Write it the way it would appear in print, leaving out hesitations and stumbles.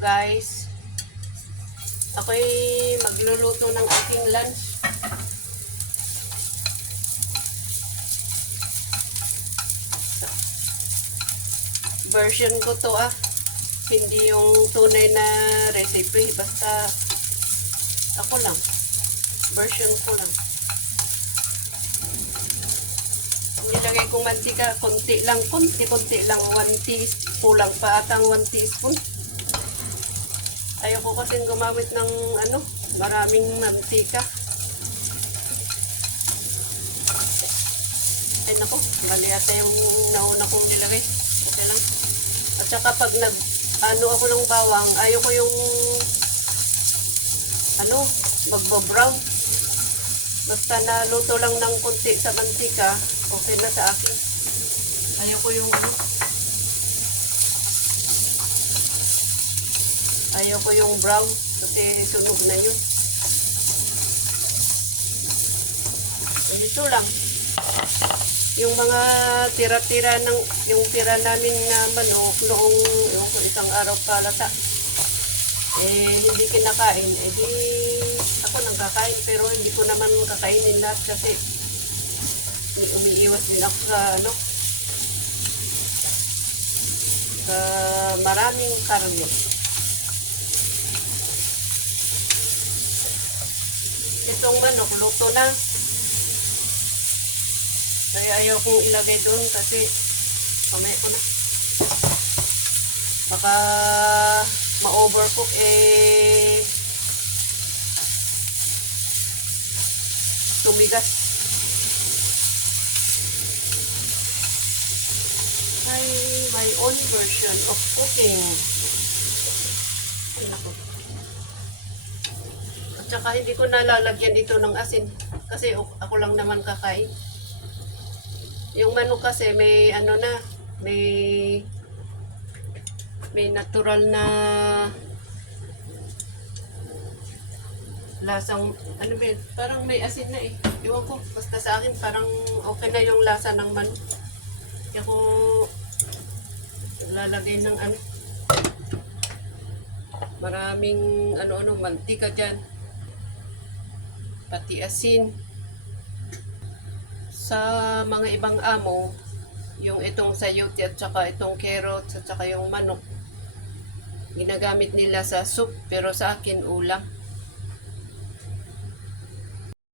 guys. Ako'y magluluto ng aking lunch. Version ko to hindi yung tunay na recipe, basta ako lang. Version ko lang. Nilagay kong mantika, konti lang, konti lang, 1 teaspoon, kulang pa atang 1 teaspoon. Ayoko kasi gumamit ng maraming mantika. Ay nako, mali ata yung nauna kong nilagay. Okay lang. At saka pag ako ng bawang, ayoko yung magbo-brown. Basta naluto lang ng konti sa mantika, okay na sa akin. Ayoko yung ayoko yung brown kasi sunog na yun. Ito lang. Yung mga tira-tira ng yung tira namin na manok noong yung isang araw palata, hindi kinakain. Di ako nang kakain, pero hindi ko naman kakainin lahat kasi umiiwas din ako sa maraming karne. Itong manok luto na. Kaya ayaw kong ilagay doon kasi mamaya ko na. Baka ma-overcook tumigas. Ay, my own version of cooking. Ay, naku. At saka hindi ko nalalagyan dito ng asin kasi ako lang naman kakain. Yung manok kasi may may natural na lasang parang may asin na Ewan ko, basta sa akin parang okay na yung lasa ng manok. Kaya ko lalagay ng maraming mantika dyan, pati asin. Sa mga ibang amo, yung itong sayote at saka itong carrots at saka yung manok, ginagamit nila sa soup, pero sa akin ulam.